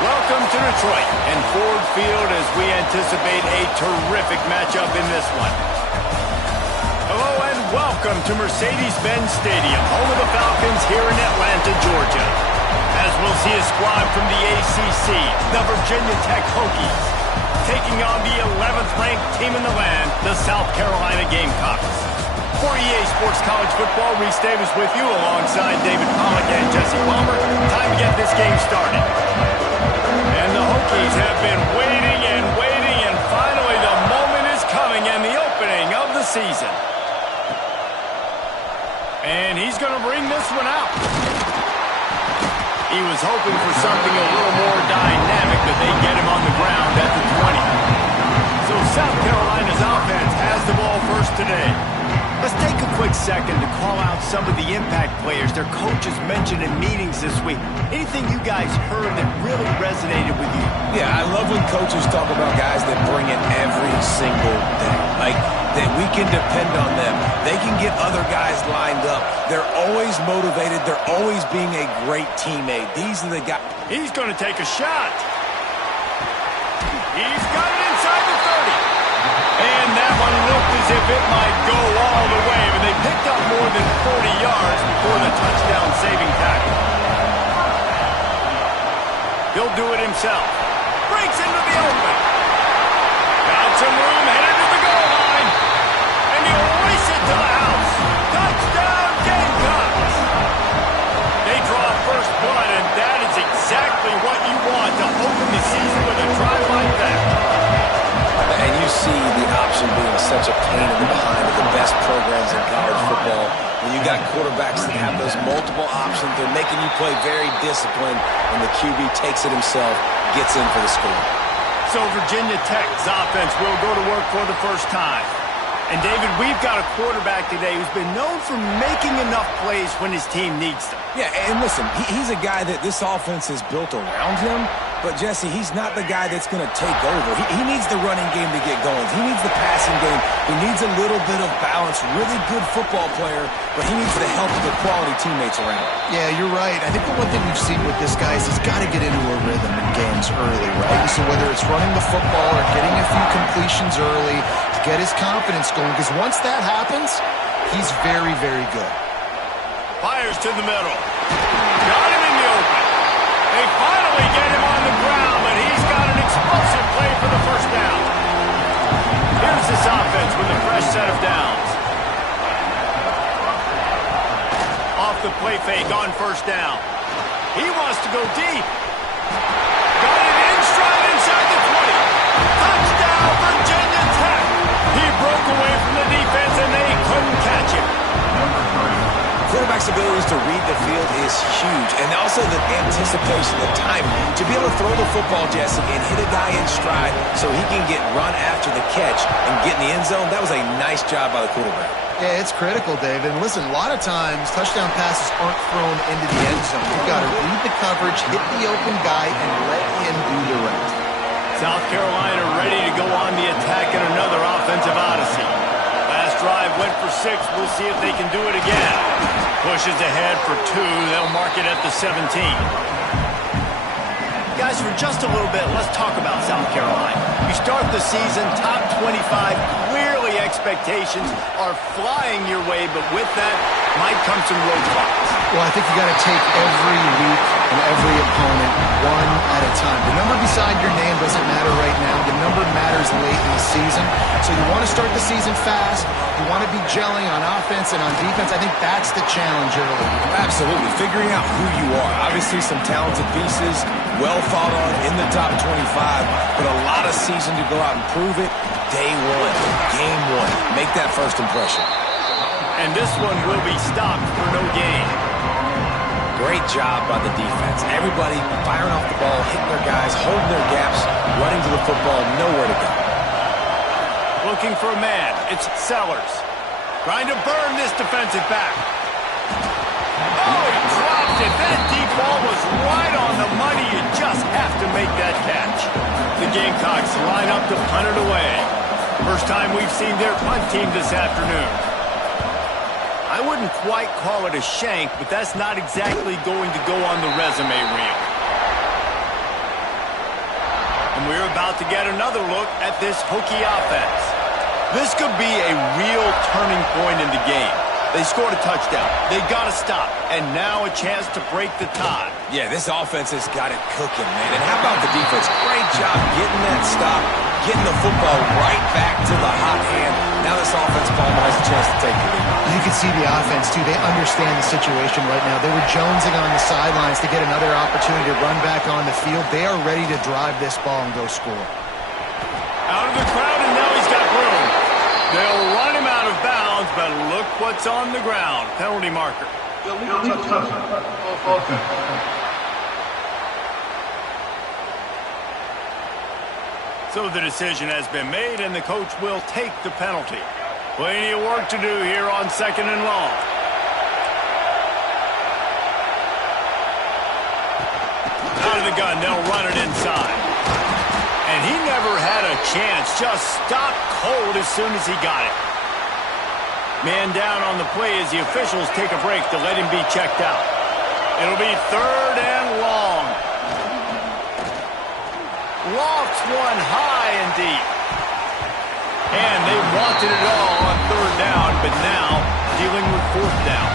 Welcome to Detroit and Ford Field as we anticipate a terrific matchup in this one. Hello and welcome to Mercedes-Benz Stadium, home of the Falcons here in Atlanta, Georgia. As we'll see a squad from the ACC, the Virginia Tech Hokies, taking on the 11th ranked team in the land, the South Carolina Gamecocks. For EA Sports College Football, Reese Davis with you alongside David Pollack and Jesse Palmer. Time to get this game started. And the Hokies have been waiting, and finally the moment is coming and the opening of the season. And he's going to bring this one out. He was hoping for something a little more dynamic, but they get him on the ground at the 20. So South Carolina's offense has the ball first today. Let's take a quick second to call out some of the impact players their coaches mentioned in meetings this week. Anything you guys heard that really resonated with you? Yeah, I love when coaches talk about guys that bring it every single day. Like, that we can depend on them. They can get other guys lined up. They're always motivated. They're always being a great teammate. These are the guys. He's going to take a shot. He's got it inside the 30. And that one looked as if it might go all the way, but they picked up more than 40 yards before the touchdown-saving tackle. He'll do it himself. Breaks into the open. Got some room, headed to the goal line. And he'll race it to the house. Touchdown, Gamecocks. They draw first blood, and that is exactly what you want to open the season with a drive like that. And you see the option being such a pain in the behind of the best programs in college football. When you got quarterbacks that have those multiple options, they're making you play very disciplined, and the QB takes it himself, gets in for the score. So Virginia Tech's offense will go to work for the first time. And David, we've got a quarterback today who's been known for making enough plays when his team needs them. Yeah, and listen, he's a guy that this offense is built around him. But, Jesse, he's not the guy that's going to take over. He needs the running game to get going. He needs the passing game. He needs a little bit of balance. Really good football player, but he needs the help of the quality teammates around him. Yeah, you're right. I think the one thing we've seen with this guy is he's got to get into a rhythm in games early, right? So whether it's running the football or getting a few completions early to get his confidence going, because once that happens, he's very, very good. Fires to the middle. Got him in the open. They finally get him on the ground, but he's got an explosive play for the first down. Here's this offense with a fresh set of downs. Off the play fake on first down. He wants to go deep. Got it in stride inside the 20. Touchdown, Virginia Tech. He broke away from the defense, and they couldn't catch him. Quarterback's abilities to read the field is huge, and also the anticipation, the time to be able to throw the football, Jesse, and hit a guy in stride so he can get run after the catch and get in the end zone. That was a nice job by the quarterback. Yeah, it's critical, David. And listen, a lot of times touchdown passes aren't thrown into the end zone. You've got to read the coverage, hit the open guy, and let him do the rest. South Carolina ready to go on the attack in another offensive odyssey. Last drive went for 6. We'll see if they can do it again. Pushes ahead for 2. They'll mark it at the 17. Guys, for just a little bit, let's talk about South Carolina. You start the season top 25. Clearly expectations are flying your way, but with that might come some roadblocks. Well, I think you got to take every week and every opponent one at a time. The number beside your name doesn't matter right now. The number matters this late in the season. So you want to start the season fast. You want to be gelling on offense and on defense. I think that's the challenge early. Absolutely. Figuring out who you are. Obviously some talented pieces, well thought of in the top 25, but a lot of season to go out and prove it. Day one, game one. Make that first impression. And this one will be stopped for no gain. Great job by the defense. Everybody firing off the ball, hitting their guys, holding their gaps, running to the football, nowhere to go. Looking for a man. It's Sellers. Trying to burn this defensive back. Oh, he dropped it. That deep ball was right on the money. You just have to make that catch. The Gamecocks line up to punt it away. First time we've seen their punt team this afternoon. I wouldn't quite call it a shank, but that's not exactly going to go on the resume reel. And we're about to get another look at this Hokie offense. This could be a real turning point in the game. They scored a touchdown. They got to stop. And now a chance to break the tie. Yeah, this offense has got it cooking, man. And how about the defense? Great job getting that stop, getting the football right back to the hot hand. Now this offensive ball has a chance to take the lead. You can see the offense, too. They understand the situation right now. They were jonesing on the sidelines to get another opportunity to run back on the field. They are ready to drive this ball and go score. Out of the crowd, and now he's got room. They'll run him out of bounds, but look what's on the ground. Penalty marker. So the decision has been made, and the coach will take the penalty. Plenty of work to do here on 2nd and long. Out of the gun, they'll run it inside. And he never had a chance, just stopped cold as soon as he got it. Man down on the play as the officials take a break to let him be checked out. It'll be 3rd and long. Lofts one high and deep. And they wanted it all on 3rd down, but now dealing with 4th down.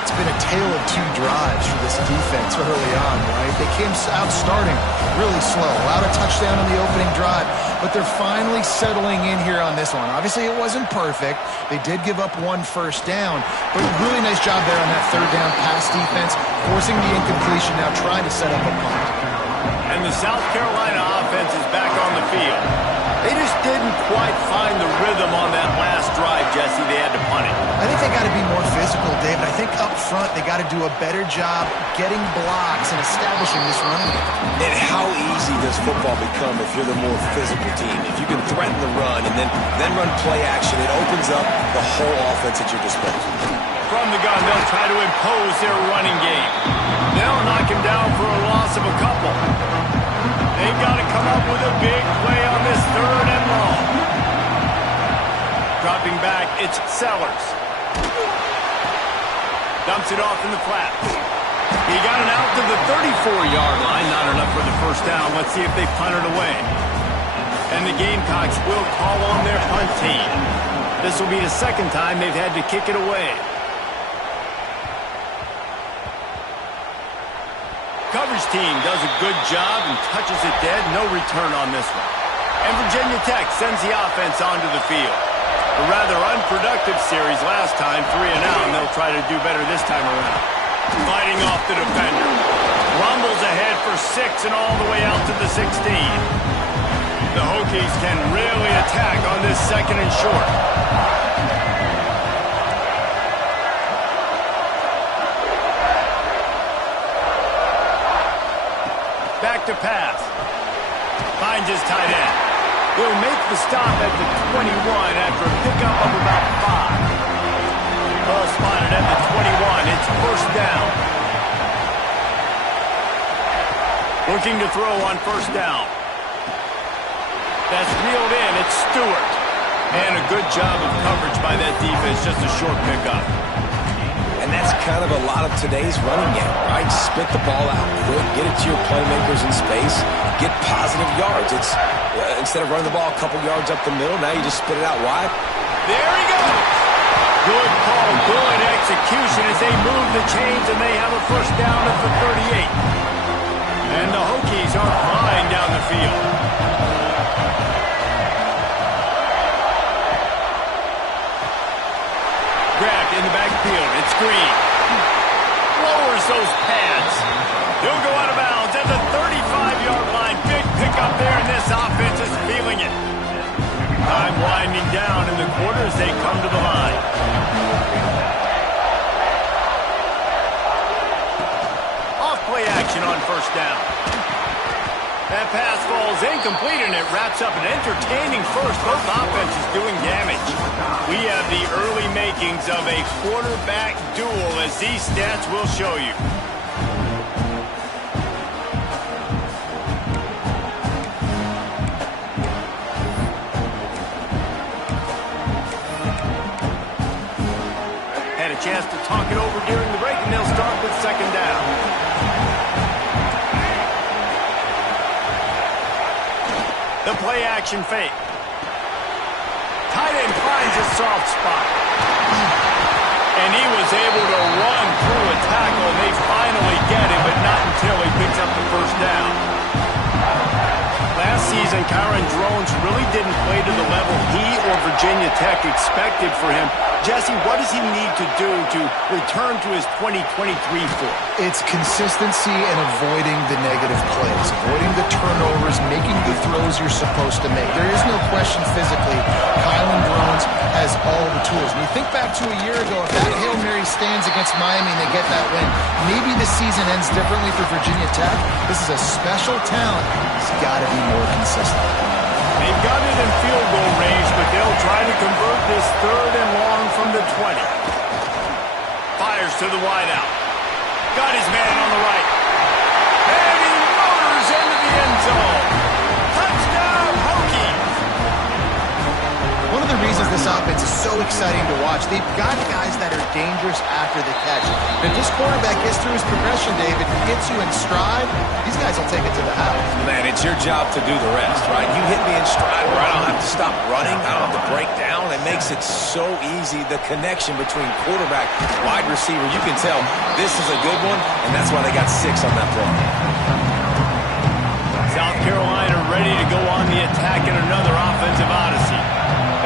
It's been a tale of two drives for this defense early on, right? They came out starting really slow, allowed a touchdown on the opening drive, but they're finally settling in here on this one. Obviously, it wasn't perfect. They did give up 1 first down, but really nice job there on that 3rd down pass defense, forcing the incompletion, now trying to set up a punt. And the South Carolina offense is back on the field. They just didn't quite find the rhythm on that last drive, Jesse. They had to punt it. I think they got to be more physical, David. I think up front they got to do a better job getting blocks and establishing this running game. And how easy does football become if you're the more physical team? If you can threaten the run and then run play action, it opens up the whole offense at your disposal. From the gun, they'll try to impose their running game. They'll knock him down for a loss of a couple. They've got to come up with a big play on this 3rd and long. Dropping back, it's Sellers. Dumps it off in the flats. He got it out to the 34-yard line. Not enough for the first down. Let's see if they punt it away. And the Gamecocks will call on their punt team. This will be the 2nd time they've had to kick it away. Coverage team does a good job and touches it dead. No return on this one. And Virginia Tech sends the offense onto the field. A rather unproductive series last time, 3 and out, and they'll try to do better this time around. Fighting off the defender. Rumbles ahead for 6 and all the way out to the 16. The Hokies can really attack on this 2nd and short. Back to pass. Finds his tight end. He'll make the stop at the 21 after a pickup of about 5. Ball spotted at the 21. It's 1st down. Looking to throw on 1st down. That's reeled in. It's Stewart. And a good job of coverage by that defense. Just a short pickup. And that's kind of a lot of today's running game, right? Spit the ball out quick, get it to your playmakers in space, get positive yards. It's instead of running the ball a couple yards up the middle, now you just spit it out wide. There he goes. Good call, good execution as they move the chains, and they have a 1st down at the 38. And the Hokies are flying down the field. first down. That pass falls incomplete, and it wraps up an entertaining first. Both offenses doing damage. We have the early makings of a quarterback duel, as these stats will show you. Had a chance to talk it over during the break, and they'll start with second down. The play action fake. Tight end finds a soft spot. And he was able to run through a tackle, and they finally get him, but not until he picks up the first down. Last season, Kyron Drones really didn't play to the level he or Virginia Tech expected for him. Jesse, what does he need to do to return to his 2023 form? It's consistency and avoiding the negative plays, avoiding the turnovers, making the throws you're supposed to make. There is no question physically, Kyron Drones has all the tools. And you think back to a year ago, if that Hail Mary stands against Miami and they get that win, maybe the season ends differently for Virginia Tech. This is a special talent. He's got to be more consistent. They've got it in field goal range, but they'll try to convert this third and long from the 20. Fires to the wideout. Got his man on the right. And he motors into the end zone. Touchdown, Hokies! One of the reasons this offense is so exciting to watch, they've got guys that are dangerous after the catch. If this quarterback gets through his progression, David, gets you in stride, these guys will take it to the house. Man, it's your job to do the rest, right? You hit me in stride where I don't have to stop running. I don't have to break down. It makes it so easy. The connection between quarterback, wide receiver, you can tell this is a good one, and that's why they got 6 on that play. South Carolina ready to go on the attack in another offensive odyssey.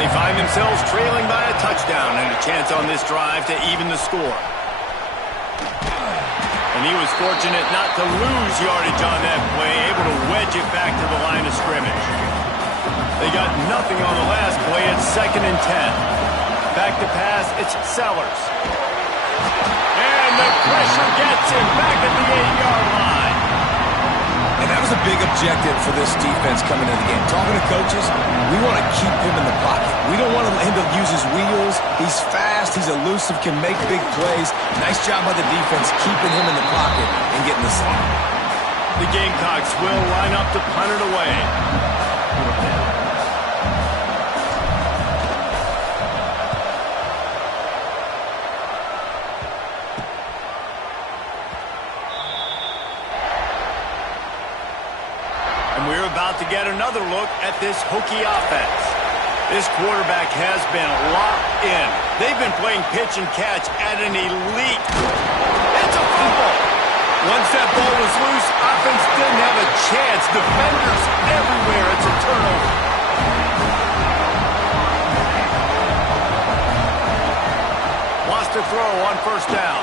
They find themselves trailing by a touchdown and a chance on this drive to even the score. And he was fortunate not to lose yardage on that play, able to wedge it back to the line of scrimmage. They got nothing on the last play. It's 2nd and 10. Back to pass, it's Sellers. And the pressure gets him back at the 8-yard line. And that was a big objective for this defense coming into the game. Talking to coaches, we want to keep him in the pocket. We don't want him to use his wheels. He's fast. He's elusive, can make big plays. Nice job by the defense keeping him in the pocket and getting the sack. The Gamecocks will line up to punt it away. About to get another look at this Hokie offense. This quarterback has been locked in. They've been playing pitch and catch at an elite. It's a fumble. Once that ball was loose, offense didn't have a chance. Defenders everywhere. It's a turnover. Wants to throw on first down.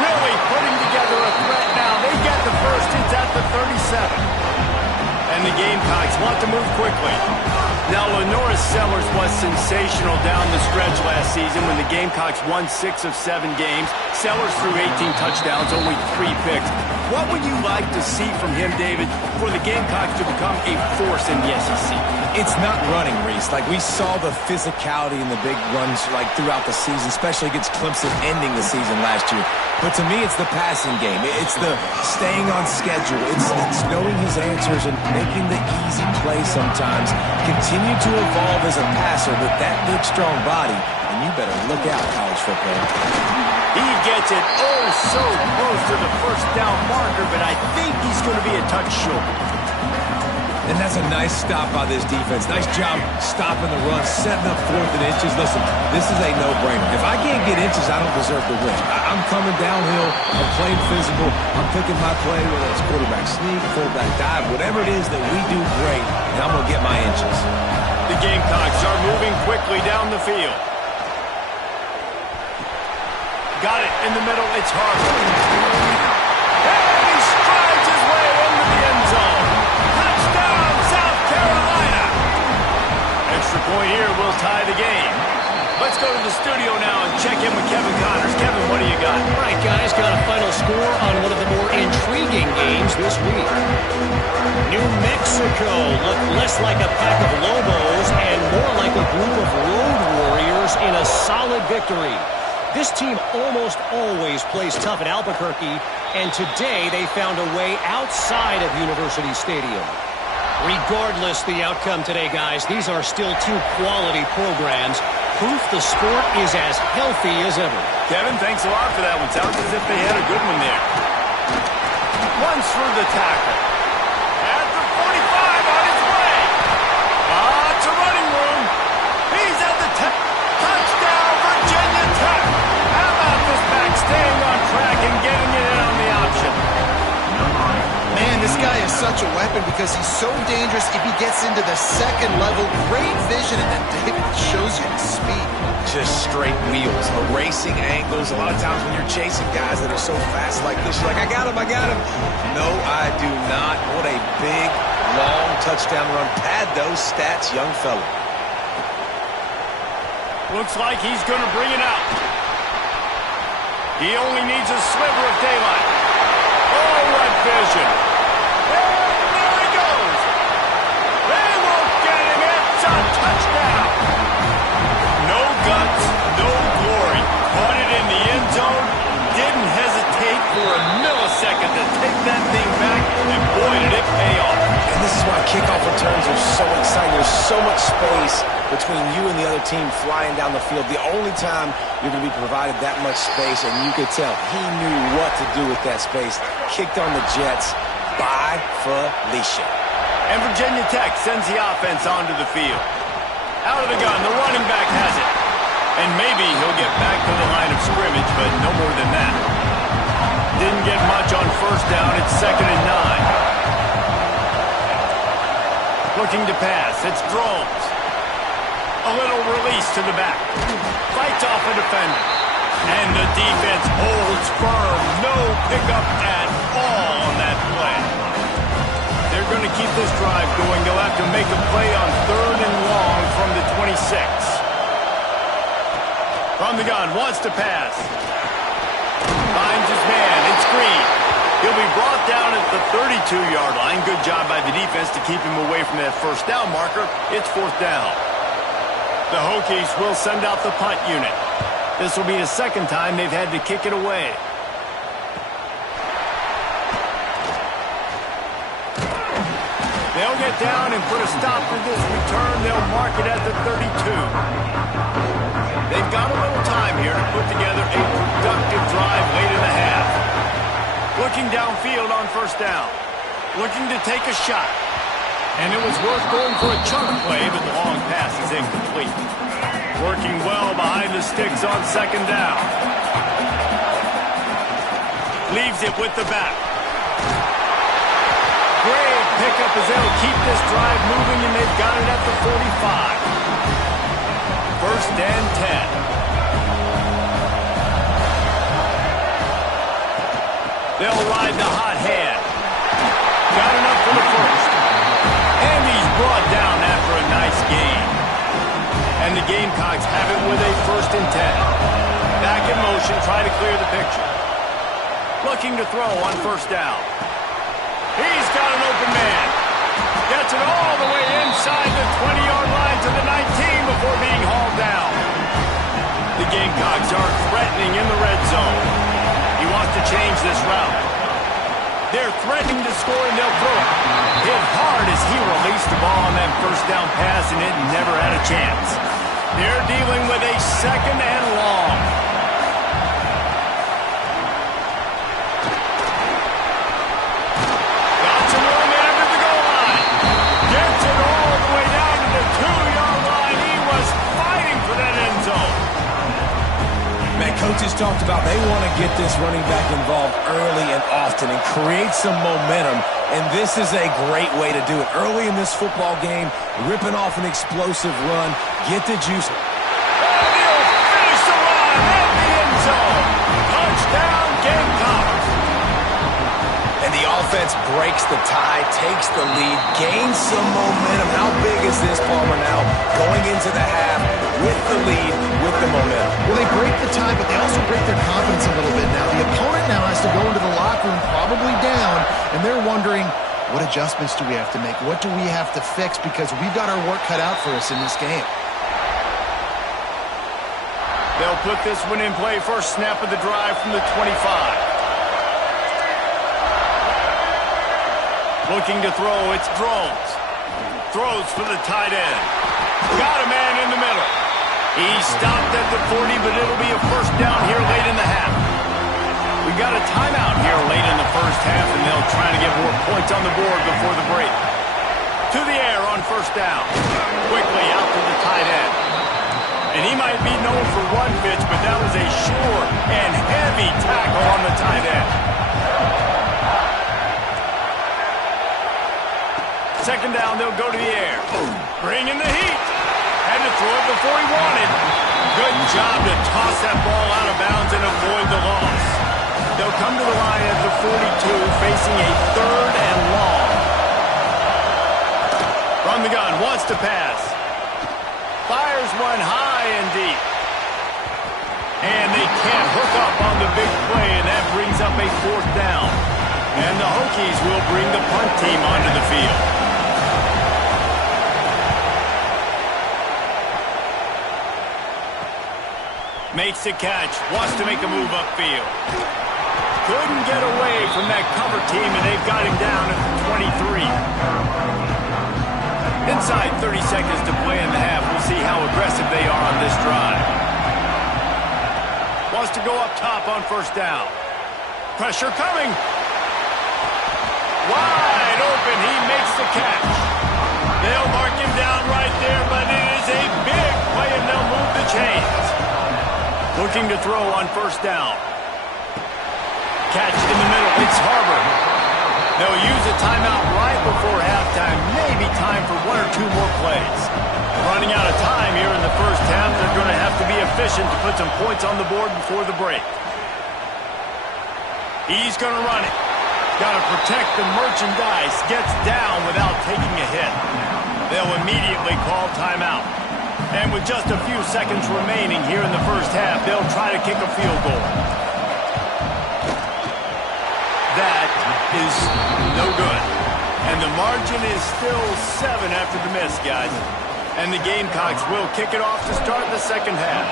Really putting together a threat now. They get the first. It's at the 37. And the Gamecocks want to move quickly. Now, Lenora Sellers was sensational down the stretch last season when the Gamecocks won 6 of 7 games. Sellers threw 18 touchdowns, only 3 picks. What would you like to see from him, David, for the Gamecocks to become a force in the SEC? It's not running, Reese. Like, we saw the physicality in the big runs like throughout the season, especially against Clemson ending the season last year. But to me, it's the passing game. It's the staying on schedule. It's knowing his answers and making the easy play sometimes. Continue to evolve as a passer with that big, strong body, and you better look out, college football. He gets it oh so close to the first down marker, but I think he's going to be a touch short. And that's a nice stop by this defense. Nice job stopping the run, setting up 4th and inches. Listen, this is a no-brainer. If I can't get inches, I don't deserve to win. I'm coming downhill. I'm playing physical. I'm picking my play, whether it's quarterback sneak, fullback dive, whatever it is that we do great, and I'm going to get my inches. The Gamecocks are moving quickly down the field. Got it in the middle. It's Harper. And he strides his way into the end zone. Touchdown, South Carolina. Extra point here will tie the game. But Let's go to the studio now and check in with Kevin Connors. Kevin, what do you got? All right, guys, got a final score on one of the more intriguing games this week. New Mexico looked less like a pack of Lobos and more like a group of road warriors in a solid victory. This team almost always plays tough at Albuquerque, and today they found a way outside of University Stadium. Regardless the outcome today, guys, these are still two quality programs. Proof the sport is as healthy as ever. Kevin, thanks a lot for that one. Sounds as if they had a good one there. Runs through the tackle. At the 45 on his way. Lots of running room. He's at the touchdown, Virginia Tech. How about this back staying on track and getting it in on the option? Man, this guy is such a weapon because he's so dangerous if he gets into the second level. Great vision, and then David shows you his speed. Just straight wheels, erasing angles. A lot of times when you're chasing guys that are so fast like this, you're like, I got him. No, I do not. What a big, long touchdown run. Pad those stats, young fella. Looks like he's going to bring it out. He only needs a sliver of daylight. Oh, what vision. And there he goes. They won't get him. It's a touchdown. No guts, no glory. Caught it in the end zone. Didn't hesitate for a millisecond to take that thing back. And boy, did it pay off. And this is why kickoff returns are so exciting. There's so much space between you and the other team flying down the field. The only time you're going to be provided that much space, and you could tell he knew what to do with that space. Kicked on the Jets by Felicia. And Virginia Tech sends the offense onto the field. Out of the gun, the running back has it. And maybe he'll get back to the line of scrimmage, but no more than that. Didn't get much on first down. It's 2nd and 9. Looking to pass. It's Drones. A little release to the back. Fights off a defender. And the defense holds firm. No pickup at all on that play. They're going to keep this drive going. They'll have to make a play on 3rd and long from the 26. From the gun, wants to pass. Finds his man. It's Green. He'll be brought down at the 32-yard line. Good job by the defense to keep him away from that first down marker. It's 4th down. The Hokies will send out the punt unit. This will be the second time they've had to kick it away. They'll get down and put a stop to this return. They'll mark it at the 32. They've got a little time here to put together a productive drive late in the half. Looking downfield on first down. Looking to take a shot. And it was worth going for a chunk play, but the long pass is incomplete. Working well behind the sticks on 2nd down. Leaves it with the back. Great pickup as they'll keep this drive moving, and they've got it at the 45. 1st and 10. They'll ride the hot hand. Got enough for the first. And he's brought down after a nice gain. And the Gamecocks have it with a 1st and 10. Back in motion, try to clear the picture. Looking to throw on first down. He's got an open man. Gets it all the way inside the 20-yard line to the 19 before being hauled down. The Gamecocks are threatening in the red zone. He wants to change this route. They're threatening to score, and they'll throw it. Hit hard as he released the ball on that first down pass, and it never had a chance. They're dealing with a 2nd and long. Got some room after the goal line. Gets it all the way down to the 2-yard line. He was fighting for that end zone. Man, coaches talked about they want to get this running back involved early and often and create some momentum, and this is a great way to do it. Early in this football game, ripping off an explosive run, get the juice. And he'll finish the run at the end zone. Touchdown, Gamecocks. And the offense defense breaks the tie, takes the lead, gains some momentum. How big is this, Palmer, now going into the half with the lead, with the momentum? Well, they break the tie, but they also break their confidence a little bit now. The opponent now has to go into the locker room probably down, and they're wondering, what adjustments do we have to make? What do we have to fix? Because we've got our work cut out for us in this game. They'll put this one in play. First snap of the drive from the 25. Looking to throw, it's Drones. Throws for the tight end. Got a man in the middle. He stopped at the 40, but it'll be a first down here late in the half. We got a timeout here late in the first half, and they'll try to get more points on the board before the break. To the air on first down. Quickly out to the tight end. And he might be known for one pitch, but that was a sure and heavy tackle on the tight end. Second down, they'll go to the air. Bringing the heat. Had to throw it before he wanted. Good job to toss that ball out of bounds and avoid the loss. They'll come to the line at the 42, facing a third and long. From the gun, wants to pass. Fires one high and deep. And they can't hook up on the big play, and that brings up a fourth down. And the Hokies will bring the punt team onto the field. Makes the catch, wants to make a move upfield. Couldn't get away from that cover team, and they've got him down at the 23. Inside 30 seconds to play in the half. We'll see how aggressive they are on this drive. Wants to go up top on first down. Pressure coming. Wide open, he makes the catch. They'll mark him down right there, but it is a big play, and they'll move the chains. Looking to throw on first down. Catch in the middle. It's Harvard. They'll use a timeout right before halftime. Maybe time for one or two more plays. Running out of time here in the first half. They're going to have to be efficient to put some points on the board before the break. He's going to run it. Got to protect the merchandise. Gets down without taking a hit. They'll immediately call timeout. And with just a few seconds remaining here in the first half, they'll try to kick a field goal. That is no good. And the margin is still 7 after the miss, guys. And the Gamecocks will kick it off to start the second half.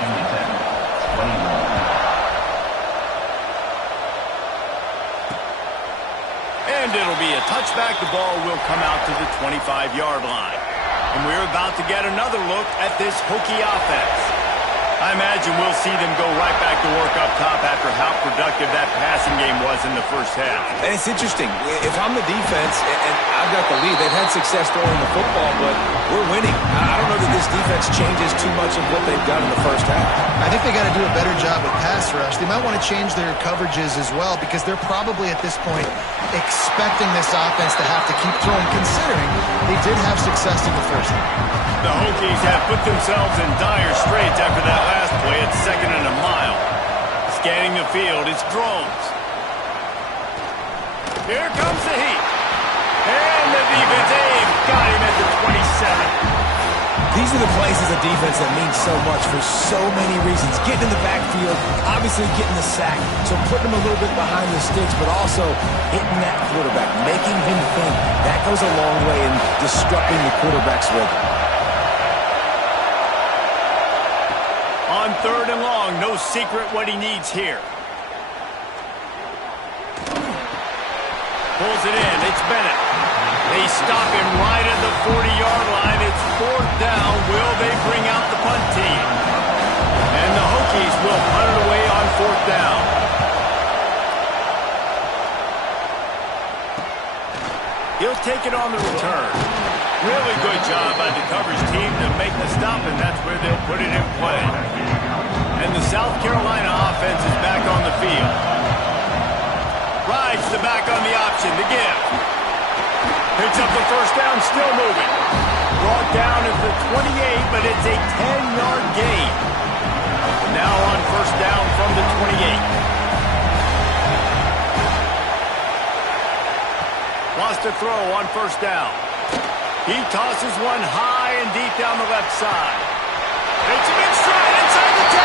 And it'll be a touchback. The ball will come out to the 25-yard line. And we're about to get another look at this Hokie offense. I imagine we'll see them go right back to work up top after how productive that passing game was in the first half. And it's interesting. If I'm the defense and I've got the lead, they've had success throwing the football, but we're winning. I don't know that this defense changes too much of what they've done in the first half. I think they got to do a better job with pass rush. They might want to change their coverages as well, because they're probably at this point expecting this offense to have to keep throwing, considering they did have success in the first half. The Hokies have put themselves in dire straits after that last play at 2nd and a mile. Scanning the field, it's Drones. Here comes the heat. And the defense, they've got him at the 27. These are the plays as a defense that mean so much for so many reasons. Getting in the backfield, obviously getting the sack, so putting him a little bit behind the sticks, but also hitting that quarterback, making him think. That goes a long way in disrupting the quarterback's rhythm. On 3rd and long, no secret what he needs here. Pulls it in, it's Bennett. They stop him right at the 40-yard line. It's 4th down. Will they bring out the punt team? And the Hokies will punt it away on 4th down. He'll take it on the return. Really good job by the coverage team to make the stop, and that's where they'll put it in play. And the South Carolina offense is back on the field. Rides the back on the option to give. Picks up the first down, still moving. Brought down at the 28, but it's a 10-yard gain. Now on first down from the 28. Wants to throw on first down. He tosses one high and deep down the left side. Takes a big stride inside the 10.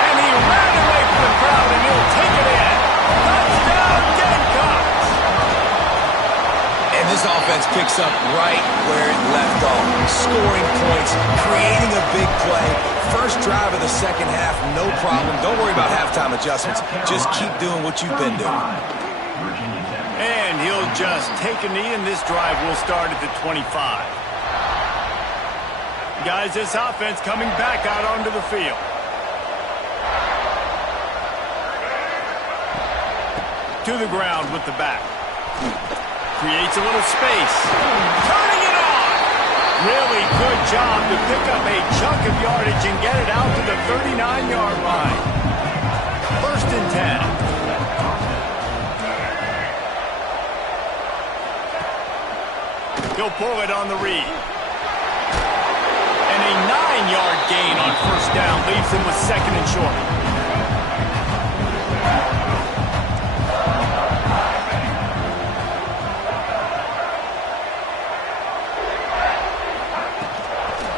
And he ran away from the crowd, and he'll take it in. Touchdown, Gamecocks! And this offense picks up right where it left off. Scoring points, creating a big play. First drive of the second half, no problem. Don't worry about halftime adjustments. Just keep doing what you've been doing. And he'll just take a knee, and this drive will start at the 25. Guys, this offense coming back out onto the field. To the ground with the back. Creates a little space. Turning it on! Really good job to pick up a chunk of yardage and get it out to the 39-yard line. First and 10. He'll pull it on the read. And a 9-yard gain on first down leaves him with second and short.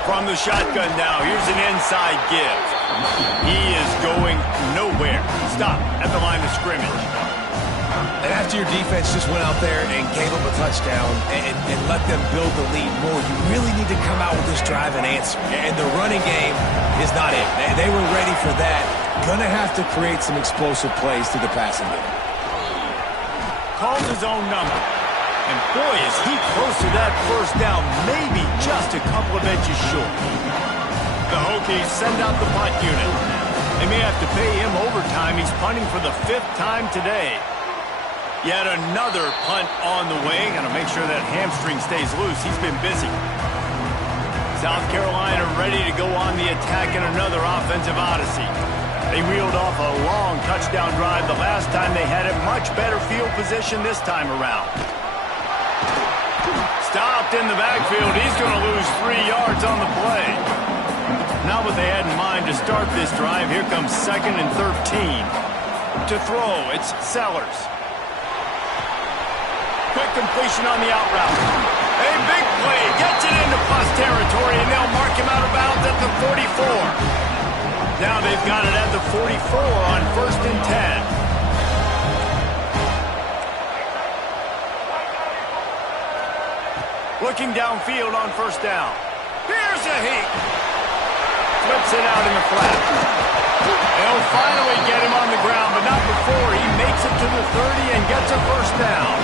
From the shotgun now, here's an inside give. He is going nowhere. Stop at the line of scrimmage. And after your defense just went out there and gave them a touchdown and let them build the lead more, you really need to come out with this drive and answer. And the running game is not it. They were ready for that. Gonna have to create some explosive plays to the passing game. Calls his own number. And boy, is he close to that first down, maybe just a couple of inches short. The Hokies send out the punt unit. They may have to pay him overtime. He's punting for the 5th time today. Yet another punt on the way. Got to make sure that hamstring stays loose. He's been busy. South Carolina ready to go on the attack in another offensive odyssey. They reeled off a long touchdown drive the last time they had a much better field position this time around. Stopped in the backfield. He's going to lose 3 yards on the play. Not what they had in mind to start this drive. Here comes 2nd and 13. To throw, it's Sellers. Quick completion on the out route. A big play. Gets it into plus territory, and they'll mark him out of bounds at the 44. Now they've got it at the 44 on 1st and 10. Looking downfield on first down. Here's a heat. Flips it out in the flat. They'll finally get him on the ground, but not before he makes it to the 30 and gets a first down.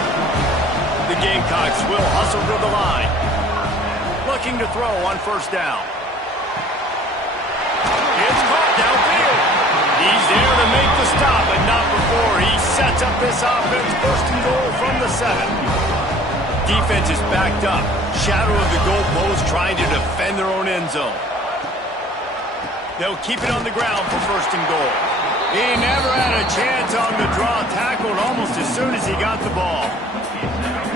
The Gamecocks will hustle to the line. Looking to throw on first down. It's caught downfield. He's there to make the stop, but not before he sets up this offense. 1st and goal from the 7. Defense is backed up. Shadow of the goalpost trying to defend their own end zone. They'll keep it on the ground for 1st and goal. He never had a chance on the draw, tackled almost as soon as he got the ball.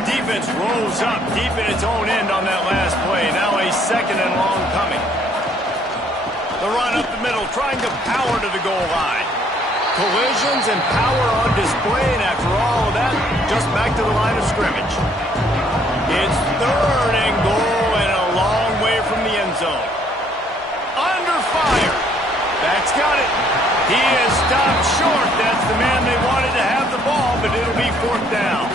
Defense rolls up deep in its own end on that last play. Now a 2nd and long coming. The run up the middle, trying to power to the goal line. Collisions and power on display, and after all of that, just back to the line of scrimmage. It's 3rd and goal and a long way from the end zone. Under fire. That's got it. He is stopped short. That's the man they wanted to have the ball, but it'll be 4th down.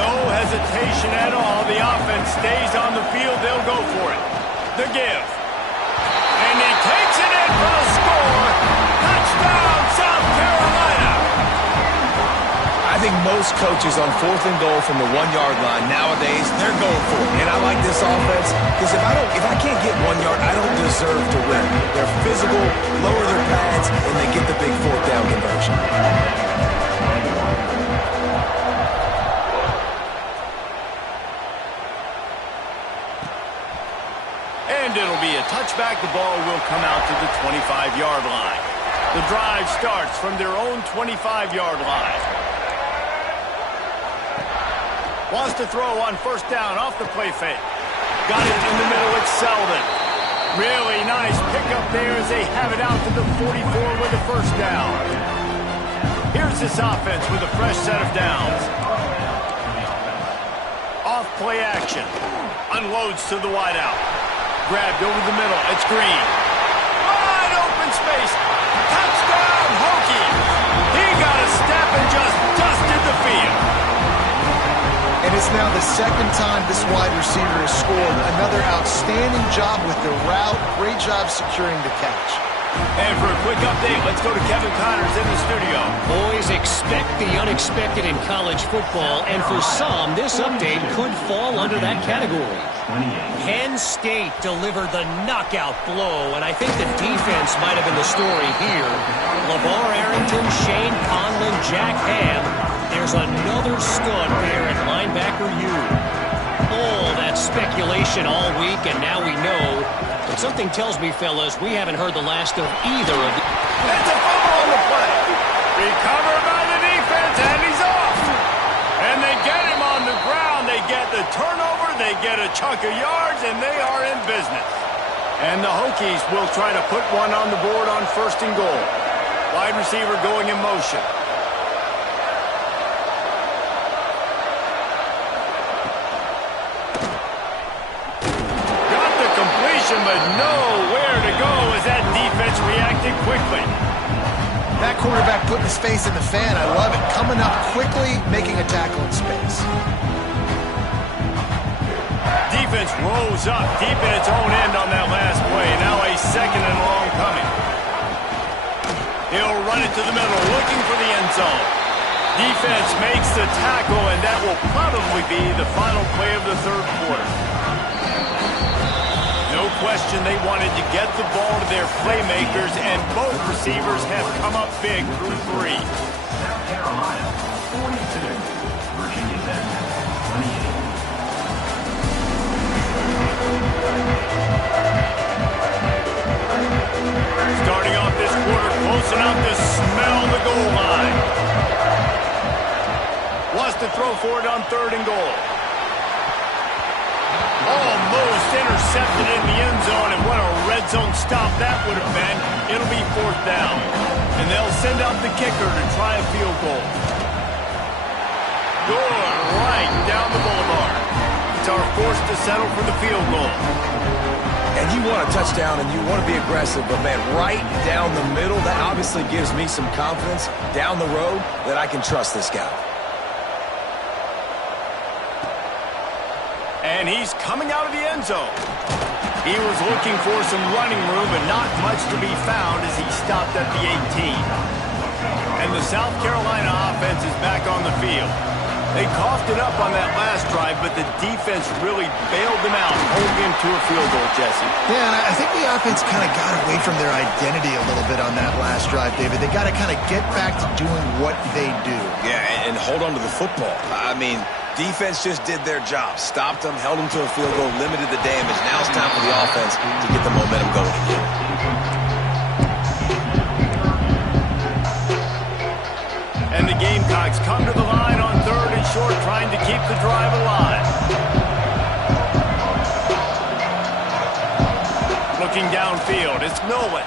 No hesitation at all. The offense stays on the field. They'll go for it. The give. And he takes it in for the score. Touchdown, South Carolina. I think most coaches on 4th and goal from the 1-yard line nowadays, they're going for it. And I like this offense because if I can't get 1 yard, I don't deserve to win. They're physical, lower their pads, and they get the big 4th down conversion. And it'll be a touchback. The ball will come out to the 25-yard line. The drive starts from their own 25-yard line. Wants to throw on first down off the play fake. Got it in the middle. It's Selden. Really nice pickup there as they have it out to the 44 with a first down. Here's this offense with a fresh set of downs. Off play action. Unloads to the wideout. Grabbed over the middle. It's Green. Wide open space. Touchdown, Hokies. He got a step and just dusted the field. And it's now the second time this wide receiver has scored. Another outstanding job with the route. Great job securing the catch. And for a quick update, let's go to Kevin Connors in the studio. Boys, expect the unexpected in college football, and for some, this update could fall under that category. Penn State delivered the knockout blow, and I think the defense might have been the story here. LeVar Arrington, Shane Conlon, Jack Ham. There's another stud there at linebacker U. All that speculation all week, and now we know. But something tells me, fellas, we haven't heard the last of either of the... It's a fumble on the play. Recovered by the defense, and he's off. And they get him on the ground. They get the turnover. They get a chunk of yards, and they are in business. And the Hokies will try to put one on the board on 1st and goal. Wide receiver going in motion. But nowhere to go as that defense reacted quickly. That quarterback putting his face in the fan, I love it. Coming up quickly, making a tackle in space. Defense rose up deep in its own end on that last play. Now a 2nd and long coming. He'll run it to the middle, looking for the end zone. Defense makes the tackle, and that will probably be the final play of the 3rd quarter. No question they wanted to get the ball to their playmakers, and both receivers have come up big through 3. South Carolina, 42. Virginia Tech, 28. Starting off this quarter, close enough to smell the goal line. Wants to throw for it on 3rd and goal. Almost intercepted in the end zone, and what a red zone stop that would have been. It'll be 4th down. And they'll send out the kicker to try a field goal. Good, right down the boulevard. It's our force to settle for the field goal. And you want a touchdown and you want to be aggressive, but man, right down the middle, that obviously gives me some confidence down the road that I can trust this guy. And he's coming out of the end zone. He was looking for some running room, but not much to be found as he stopped at the 18. And the South Carolina offense is back on the field. They coughed it up on that last drive, but the defense really bailed them out, holding him to a field goal, Jesse. Yeah, and I think the offense kind of got away from their identity a little bit on that last drive, David. They got to kind of get back to doing what they do. Yeah, and hold on to the football. I mean, defense just did their job. Stopped them, held them to a field goal, limited the damage. Now it's time for the offense to get the momentum going again. And the Gamecocks come to the line on 3rd and short, trying to keep the drive alive. Looking downfield, it's Nolan.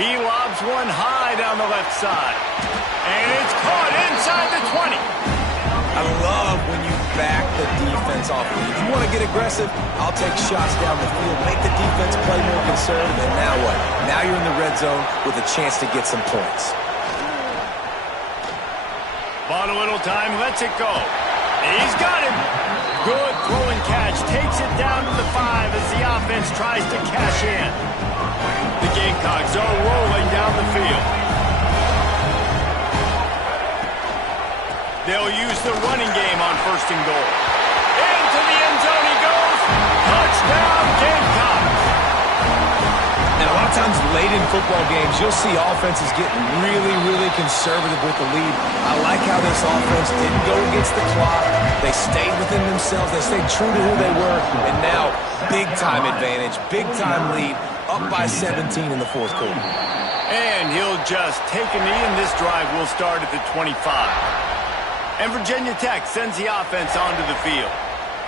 He lobs one high down the left side. And it's caught inside the 20. I love when you back the defense off. If you want to get aggressive, I'll take shots down the field, make the defense play more conservative, and now what? Now you're in the red zone with a chance to get some points. Bought a little time, lets it go. He's got him. Good throw and catch. Takes it down to the 5 as the offense tries to cash in. The Gamecocks are rolling down the field. They'll use the running game on 1st and goal. Into the end zone he goes. Touchdown, Gamecocks. Now, a lot of times late in football games, you'll see offenses getting really, really conservative with the lead. I like how this offense didn't go against the clock. They stayed within themselves. They stayed true to who they were. And now, big-time advantage, big-time lead, up by 17 in the 4th quarter. And he'll just take a knee, and this drive will start at the 25. And Virginia Tech sends the offense onto the field.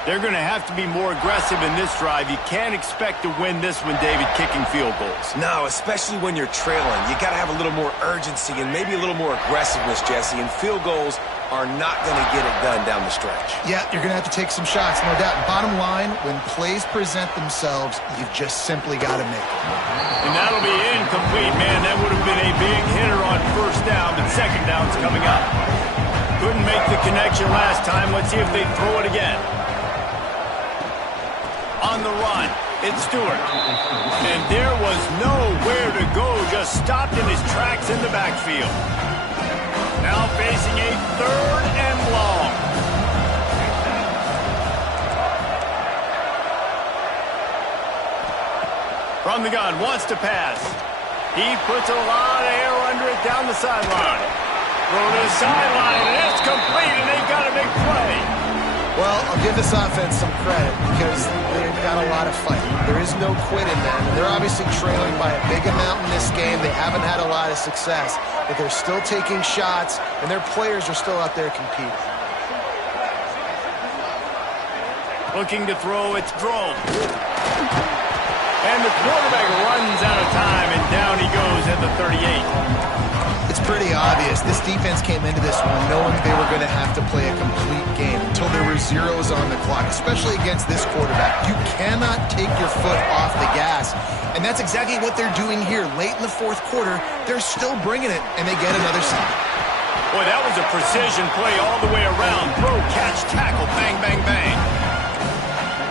They're going to have to be more aggressive in this drive. You can't expect to win this one, David, kicking field goals. No, especially when you're trailing. You got to have a little more urgency and maybe a little more aggressiveness, Jesse. And field goals are not going to get it done down the stretch. Yeah, you're going to have to take some shots, no doubt. Bottom line, when plays present themselves, you've just simply got to make them. And that'll be incomplete, man. That would have been a big hitter on first down, but second down's coming up. Couldn't make the connection last time. Let's see if they throw it again. On the run, it's Stewart. And there was nowhere to go, just stopped in his tracks in the backfield. Now facing a third and long. From the gun, wants to pass. He puts a lot of air under it down the sideline. Throw to the sideline, and it's complete, and they've got a big play. Well, I'll give this offense some credit because they've got a lot of fight. There is no quit in them. They're obviously trailing by a big amount in this game. They haven't had a lot of success, but they're still taking shots, and their players are still out there competing. Looking to throw, it's Drone. And the quarterback runs out of time, and down he goes at the 38. It's pretty obvious. This defense came into this one knowing they were going to have to play a complete game until there were zeros on the clock, especially against this quarterback. You cannot take your foot off the gas, and that's exactly what they're doing here. Late in the fourth quarter, they're still bringing it, and they get another sack. Boy, that was a precision play all the way around. Throw, catch, tackle, bang, bang, bang.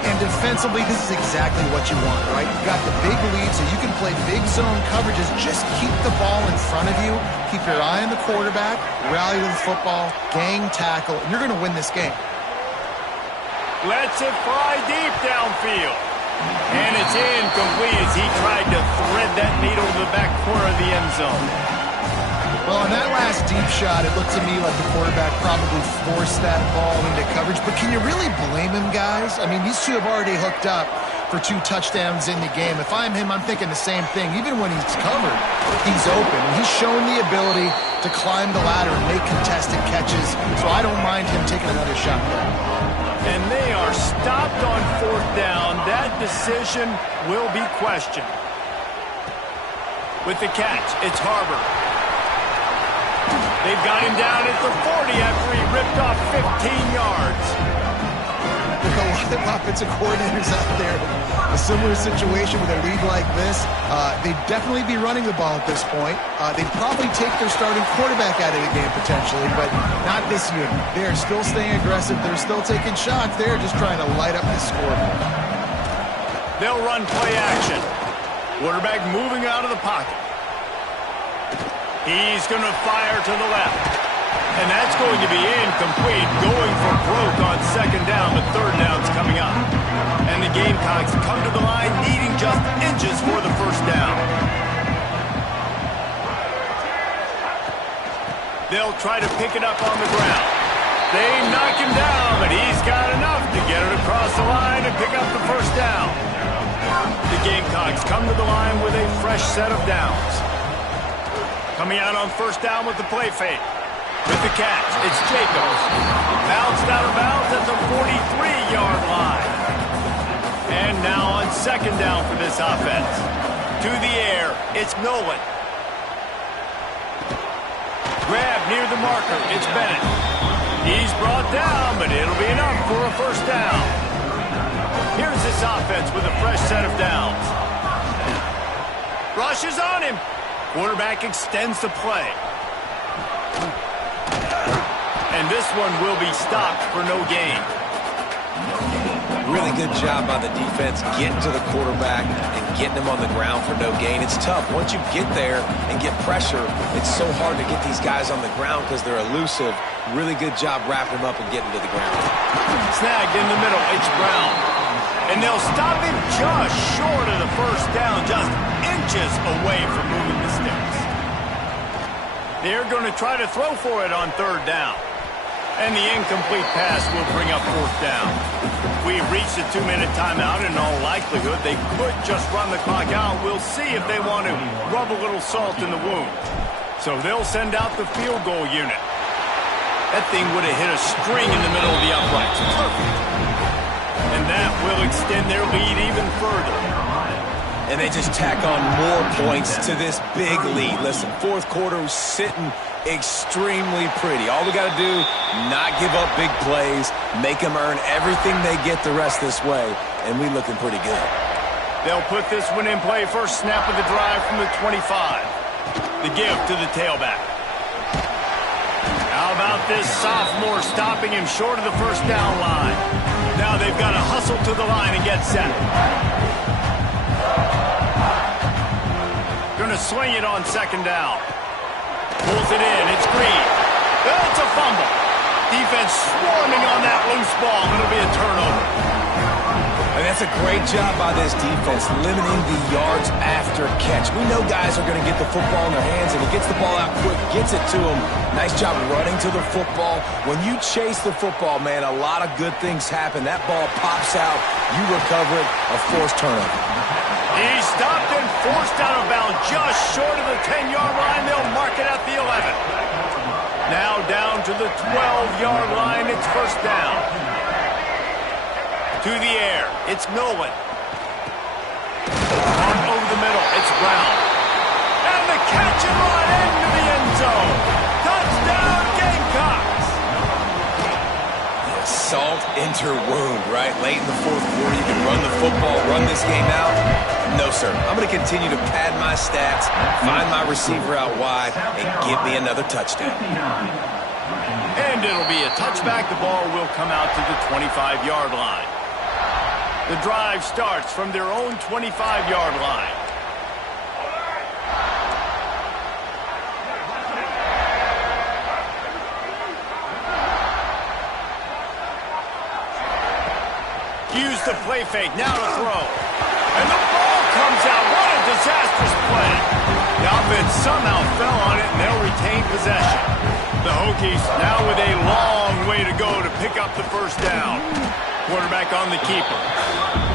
And defensively, this is exactly what you want, right? You've got the big lead, so you can play big zone coverages. Just keep the ball in front of you. Keep your eye on the quarterback. Rally to the football. Gang tackle. And you're going to win this game. Lets it fly deep downfield. And it's incomplete as he tried to thread that needle to the back corner of the end zone. Well, on that last deep shot, it looked to me like the quarterback probably forced that ball into coverage. But can you really blame him, guys? I mean, these two have already hooked up for 2 touchdowns in the game. If I'm him, I'm thinking the same thing. Even when he's covered, he's open. He's shown the ability to climb the ladder and make contested catches. So I don't mind him taking another shot there. And they are stopped on fourth down. That decision will be questioned. With the catch, it's Harbor. They've got him down at the 40 after he ripped off 15 yards. There are a lot of offensive coordinators out there. A similar situation with a lead like this. They'd definitely be running the ball at this point. They'd probably take their starting quarterback out of the game potentially, but not this unit. They're still staying aggressive. They're still taking shots. They're just trying to light up the scoreboard. They'll run play action. Quarterback moving out of the pocket. He's going to fire to the left. And that's going to be incomplete. Going for broke on second down, but third down's coming up. And the Gamecocks come to the line needing just inches for the first down. They'll try to pick it up on the ground. They knock him down, but he's got enough to get it across the line and pick up the first down. The Gamecocks come to the line with a fresh set of downs. Coming out on first down with the play fake. With the catch, it's Jacobs. Bounced out of bounds at the 43-yard line. And now on second down for this offense. To the air, it's Nolan. Grab near the marker, it's Bennett. He's brought down, but it'll be enough for a first down. Here's this offense with a fresh set of downs. Rush is on him. Quarterback extends the play. And this one will be stopped for no gain. Really good job by the defense getting to the quarterback and getting him on the ground for no gain. It's tough. Once you get there and get pressure, it's so hard to get these guys on the ground because they're elusive. Really good job wrapping him up and getting to the ground. Snagged in the middle, it's Brown. And they'll stop him just short of the first down, just inches away from moving the sticks. They're going to try to throw for it on third down. And the incomplete pass will bring up fourth down. We've reached a 2-minute timeout. In all likelihood, they could just run the clock out. We'll see if they want to rub a little salt in the wound. So they'll send out the field goal unit. That thing would have hit a string in the middle of the uprights. Perfect. And that will extend their lead even further. And they just tack on more points to this big lead. Listen, fourth quarter was sitting extremely pretty. All we got to do, not give up big plays, make them earn everything they get the rest this way, and we looking pretty good. They'll put this one in play. First snap of the drive from the 25. The give to the tailback. How about this sophomore stopping him short of the first down line? Now they've got to hustle to the line and get set. Going to swing it on second down. Pulls it in. It's Green. Oh, it's a fumble. Defense swarming on that loose ball. It'll be a turnover. And that's a great job by this defense, limiting the yards after catch. We know guys are going to get the football in their hands, and he gets the ball out quick, gets it to them. Nice job running to the football. When you chase the football, man, a lot of good things happen. That ball pops out, you recover it, a forced turnover. He's stopped and forced out of bounds just short of the 10-yard line. They'll mark it at the 11. Now down to the 12-yard line. It's first down. To the air. It's Milwin. Over the middle. It's Brown. And the catch and run into the end zone. Touchdown, Gamecocks. Salt into wound, right? Late in the fourth quarter, you can run the football, run this game out. No, sir. I'm going to continue to pad my stats, find my receiver out wide, and give me another touchdown. And it'll be a touchback. The ball will come out to the 25-yard line. The drive starts from their own 25-yard line. Use the play fake, now to throw. And the ball comes out. What a disastrous play. The offense somehow fell on it, and they'll retain possession. The Hokies now with a long way to go to pick up the first down. Quarterback on the keeper.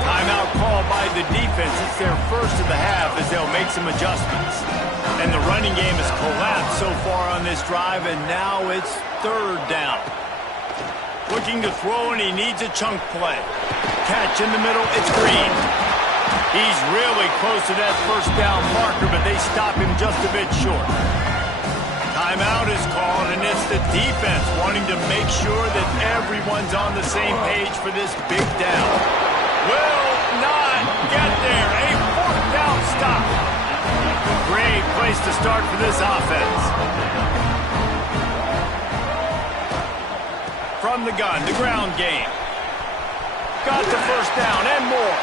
Timeout called by the defense. It's their first of the half as they'll make some adjustments. And the running game has collapsed so far on this drive, and now it's third down. Looking to throw, and he needs a chunk play. Catch in the middle, it's Green. He's really close to that first down marker, but they stop him just a bit short. Timeout is called, and it's the defense wanting to make sure that everyone's on the same page for this big down. Will not get there. A fourth down stop. Great place to start for this offense. From the gun, the ground game. Got the first down and more.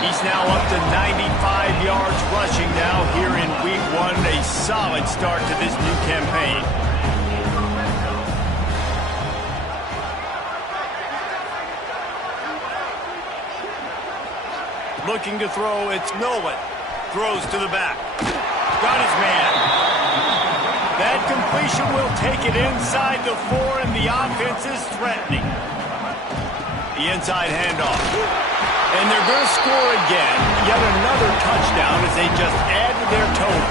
He's now up to 95 yards rushing now here in week one. A solid start to this new campaign. Looking to throw, it's Milwin. Throws to the back. Got his man. That completion will take it inside the 4, and the offense is threatening. The inside handoff. And they're going to score again. Yet another touchdown as they just add to their total.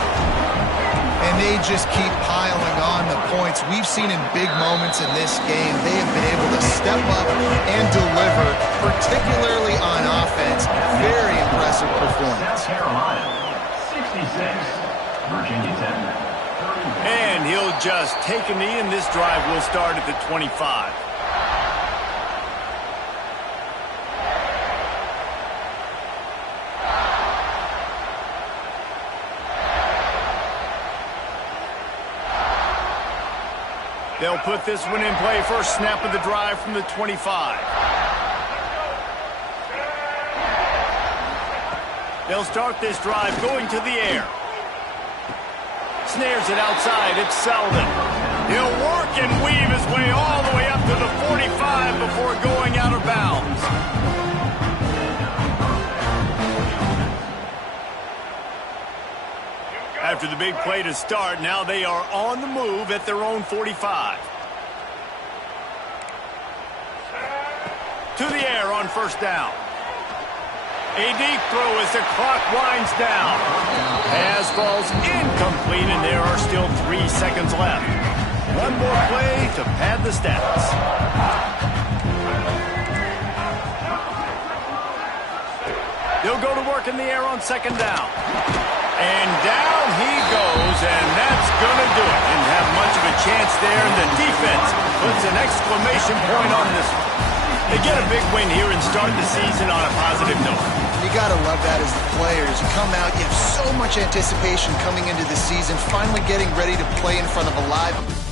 And they just keep piling on the points. We've seen in big moments in this game, they have been able to step up and deliver, particularly on offense. Very impressive performance. South Carolina, 66, Virginia 10. And he'll just take a knee, and this drive will start at the 25. They'll put this one in play. First snap of the drive from the 25. They'll start this drive going to the air. Snares it outside. It's Selden. He'll work and weave his way all the way up to the 45 before going out of bounds. After the big play to start, now they are on the move at their own 45. To the air on first down. A deep throw as the clock winds down. Pass falls incomplete, and there are still 3 seconds left. One more play to pad the stats. They'll go to work in the air on second down. And down he goes, and that's going to do it. And have chance there, and the defense puts an exclamation point on this one. They get a big win here and start the season on a positive note. You got to love that as the players. You come out, you have so much anticipation coming into the season, finally getting ready to play in front of a live